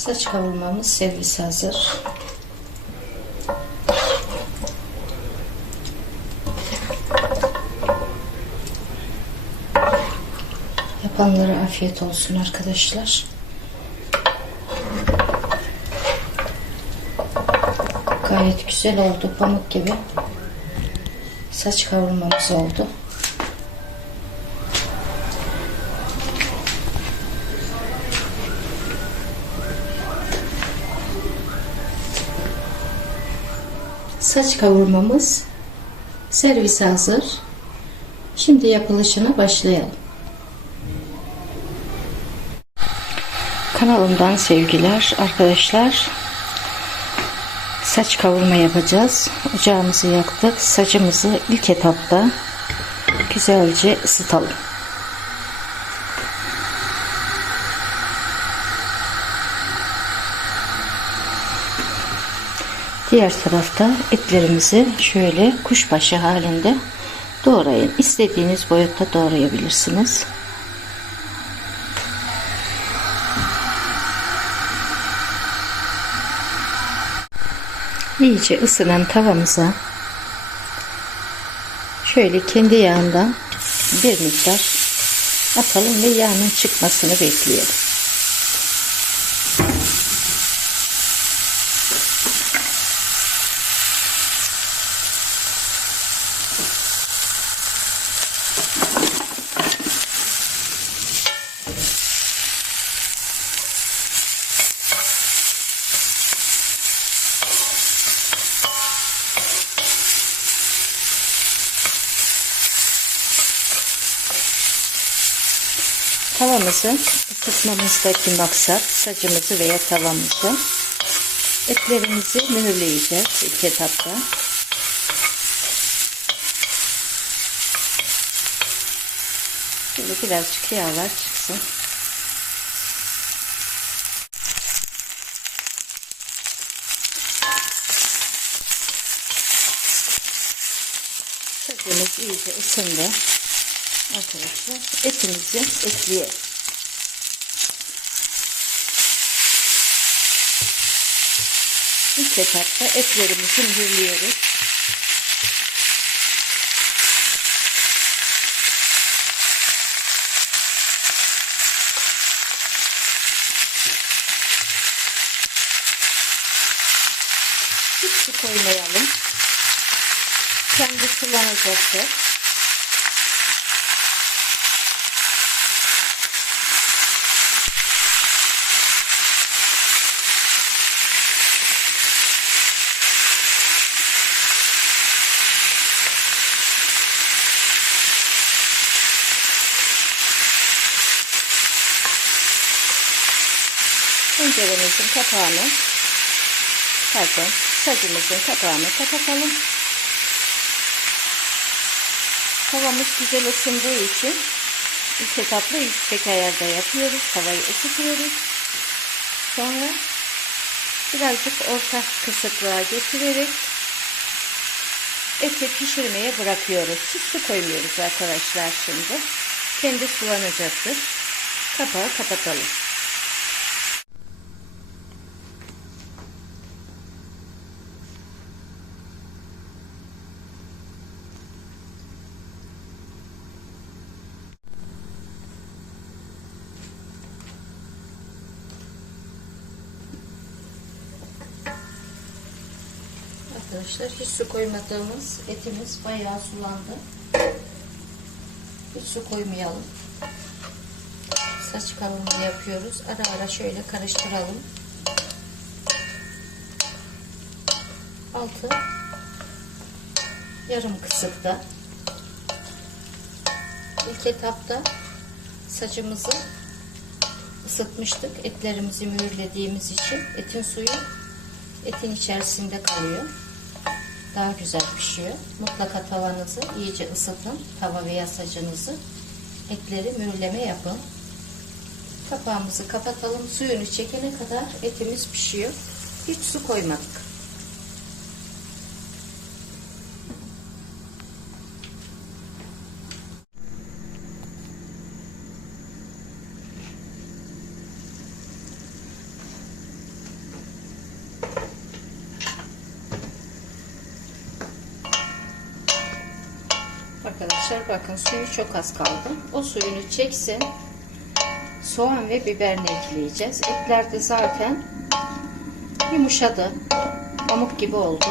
Saç kavurmamız servis hazır. Yapanlara afiyet olsun arkadaşlar. Gayet güzel oldu. Pamuk gibi. Saç kavurmamız oldu. Saç kavurmamız servise hazır. Şimdi yapılışına başlayalım. Kanalımdan sevgiler arkadaşlar. Saç kavurma yapacağız. Ocağımızı yaktık. Saçımızı ilk etapta güzelce ısıtalım. Diğer tarafta etlerimizi şöyle kuşbaşı halinde doğrayın. İstediğiniz boyutta doğrayabilirsiniz. İyice ısınan tavamıza şöyle kendi yağından bir miktar atalım ve yağının çıkmasını bekleyelim. Tavamızı ısıtmamızdaki maksat sacımızı veya tavamızı etlerimizi mühürleyeceğiz ilk etapta. Şimdi birazcık yağlar çıksın. Sacımız iyice ısındı. Arkadaşlar etimizi ekleyelim. İlk etapta etlerimizi mühürlüyoruz. Hiç su koymayalım. Kendi sullanacaktır. Tenceremizin kapağını pardon sacımızın kapağını kapatalım. Tavamız güzel ısındığı için ilk etapta yüksek ayarda yapıyoruz. Tavayı ısıtıyoruz. Sonra birazcık orta kısıklığa getirerek eti pişirmeye bırakıyoruz. Hiç su koymuyoruz arkadaşlar şimdi. Kendi sulanacaktır. Kapağı kapatalım. Arkadaşlar hiç su koymadığımız etimiz bayağı sulandı. Hiç su koymayalım. Saç kavurma yapıyoruz. Ara ara şöyle karıştıralım. Altı yarım kısıkta. İlk etapta saçımızı ısıtmıştık. Etlerimizi mühürlediğimiz için etin suyu etin içerisinde kalıyor daha güzel pişiyor. Mutlaka tavanızı iyice ısıtın. Tava veya sacınızı. Etleri mühürleme yapın. Kapağımızı kapatalım. Suyunu çekene kadar etimiz pişiyor. Hiç su koymadık. Arkadaşlar bakın suyu çok az kaldı. O suyunu çeksin. Soğan ve biberini ekleyeceğiz. Etler de zaten yumuşadı. Pamuk gibi oldu.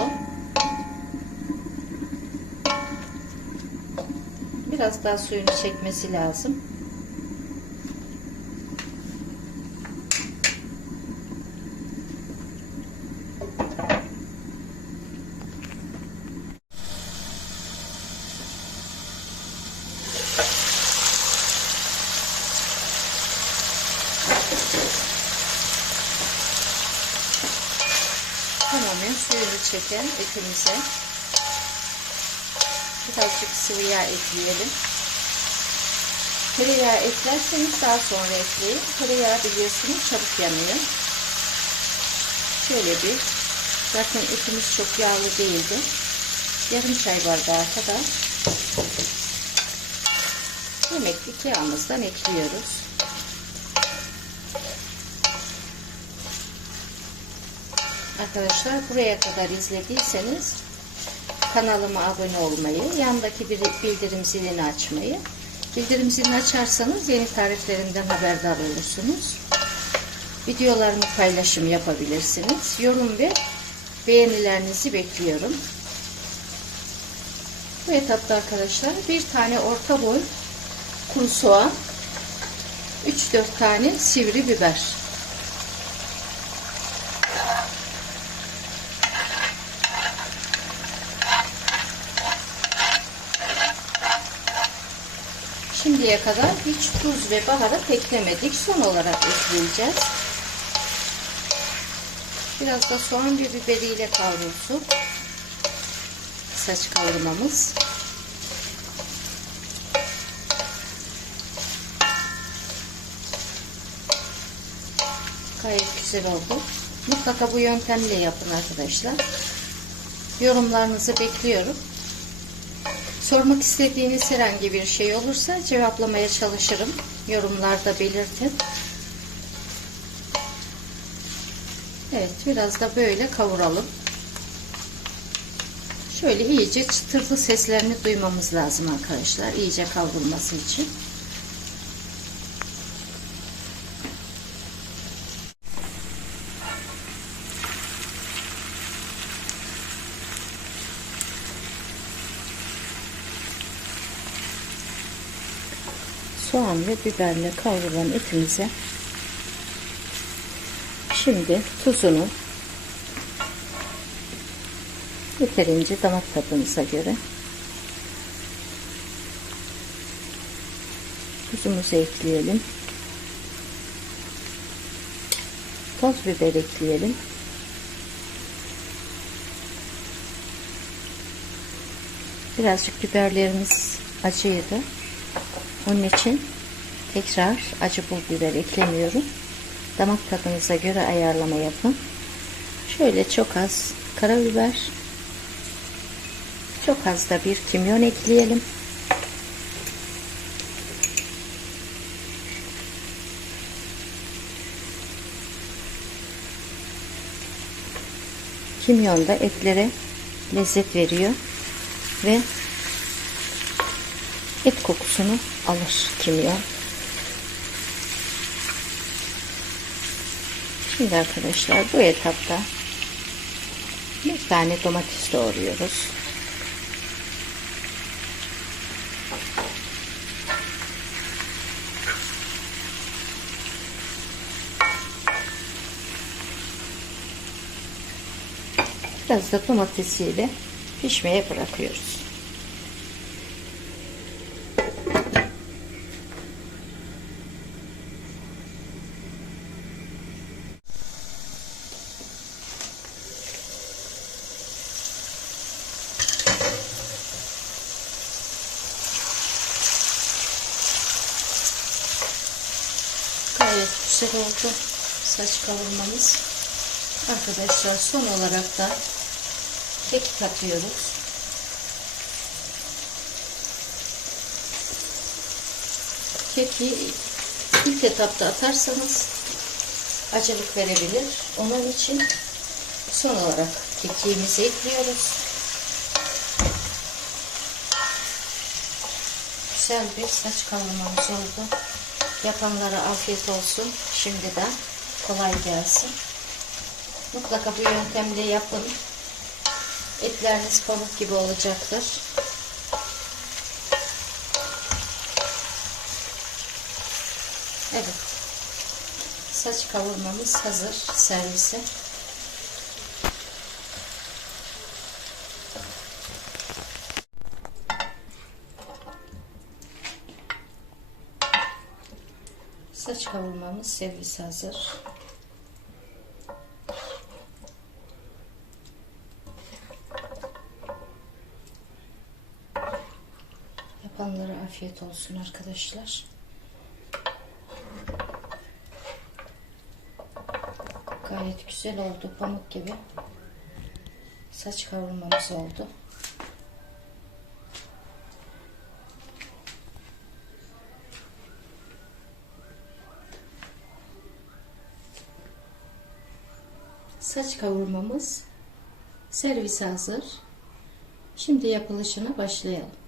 Biraz daha suyunu çekmesi lazım. Tamamen suyunu çeken etimize birazcık sıvı yağ ekleyelim. Tereyağı eklerseniz daha sonra ekleyin. Tereyağı biliyorsunuz çabuk yanıyor. Şöyle bir zaten etimiz çok yağlı değildi. Yarım çay bardağı kadar yemeklik yağımızdan ekliyoruz. Arkadaşlar buraya kadar izlediyseniz kanalıma abone olmayı, yandaki bir bildirim zilini açmayı, bildirim zilini açarsanız yeni tariflerimden haberdar olursunuz. Videolarımı paylaşım yapabilirsiniz. Yorum ve beğenilerinizi bekliyorum. Bu etapta arkadaşlar bir tane orta boy kuru soğan, 3-4 tane sivri biber Şimdiye kadar hiç tuz ve baharat eklemedik. Son olarak ekleyeceğiz. Biraz da soğan ve biberiyle kavrulsun. Saç kavurmamız. Gayet güzel oldu. Mutlaka bu yöntemle yapın arkadaşlar. Yorumlarınızı bekliyorum. Sormak istediğiniz herhangi bir şey olursa cevaplamaya çalışırım. Yorumlarda belirtin. Evet biraz da böyle kavuralım. Şöyle iyice çıtırtı seslerini duymamız lazım arkadaşlar. İyice kavrulması için. Soğan ve biberle kavrulan etimize şimdi tuzunu yeterince damak tadınıza göre tuzumuzu ekleyelim. Toz biber ekleyelim. Birazcık biberlerimiz acıydı onun için tekrar acı pul biber eklemiyorum. Damak tadınıza göre ayarlama yapın. Şöyle çok az karabiber, çok az da bir kimyon ekleyelim. Kimyon da etlere lezzet veriyor ve et kokusunu alır kimyon. Şimdi arkadaşlar bu etapta bir tane domates doğruyoruz. Biraz da domatesiyle pişmeye bırakıyoruz. Güzel oldu saç kavurmamız. Arkadaşlar son olarak da kek katıyoruz. Keki ilk etapta atarsanız acılık verebilir. Onun için son olarak kekiğimizi ekliyoruz. güzel bir saç kavurmamız oldu. Yapanlara afiyet olsun. Şimdiden kolay gelsin. Mutlaka bu yöntemle yapın. Etleriniz pamuk gibi olacaktır. Evet. Saç kavurmamız hazır servise. Saç kavurmamız servis hazır. Yapanlara afiyet olsun arkadaşlar. Gayet güzel oldu. Pamuk gibi. Saç kavurmamız oldu. Kavurmamız servis hazır. Şimdi yapılışına başlayalım.